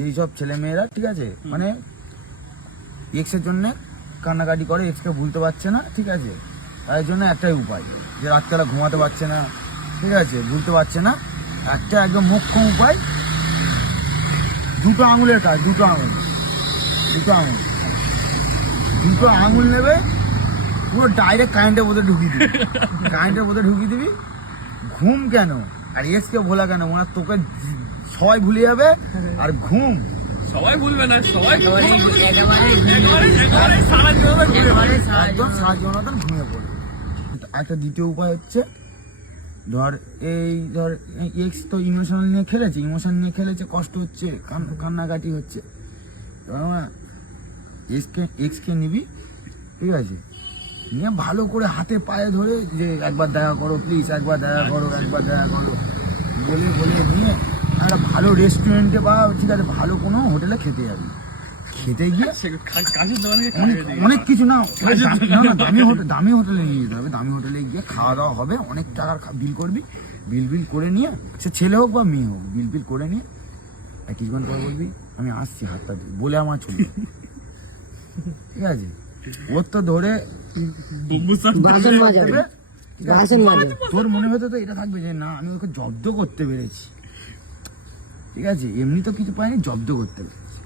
যেই সব ছেলেমেয়েরা ঠিক আছে মানে এক্সের জন্য কান্নাকাটি করে, এক্সকে ভুলতে পারছে না, ঠিক আছে, তার জন্য একটাই উপায়, যে রাতবেলা ঘুমাতে পারছে না, ঠিক আছে, ভুলতে পারছে না, একটা একদম মোক্ষম উপায়, দুটো আঙুলের কাজ, দুটো আঙুল নেবে, পুরো ডাইরেক্ট কারেন্টের মধ্যে ঢুকিয়ে দিবি, ঘুম কেন আর এক্সকে ভোলা কেন, ওনার তোকে সবাই ভুলে যাবে, আর ঘুম সবাই ভুলবে না, সবাই একদম সারা জীবন ঘুমিয়ে পড়বে। একটা দ্বিতীয় উপায় হচ্ছে, ধর এক্স তো ইমোশন নিয়ে খেলেছে, কষ্ট হচ্ছে, কান্নাকাটি হচ্ছে, এক্সকে নিবি, ঠিক আছে, নিয়ে ভালো করে হাতে পায়ে ধরে যে একবার দেখা করো প্লিজ, একবার দেখা করো বলে নিয়ে একটা ভালো রেস্টুরেন্টে বা ঠিক আছে ভালো কোনো হোটেলে খেতে যাবি, খেতে গিয়ে অনেক কিছু না দামি হোটেলে নিয়ে যেতে হবে, দামি হোটেলে গিয়ে খাওয়া দাওয়া হবে, অনেক টাকার বিল করবি, বিল করে নিয়ে সে ছেলে হোক বা মেয়ে হোক, বিল করে নিয়ে কিছুক্ষণ পর বলবি আমি আসছি, হাতটা দিই বলে আমার চলবে, ঠিক আছে, ওর তো ধরে তোর মনে হতো তো এটা থাকবে যে না আমি ওকে জব্দ করতে পেরেছি, ঠিক আছে, এমনি তো কিছু পাইনি, জব্দ করতে পেরেছি।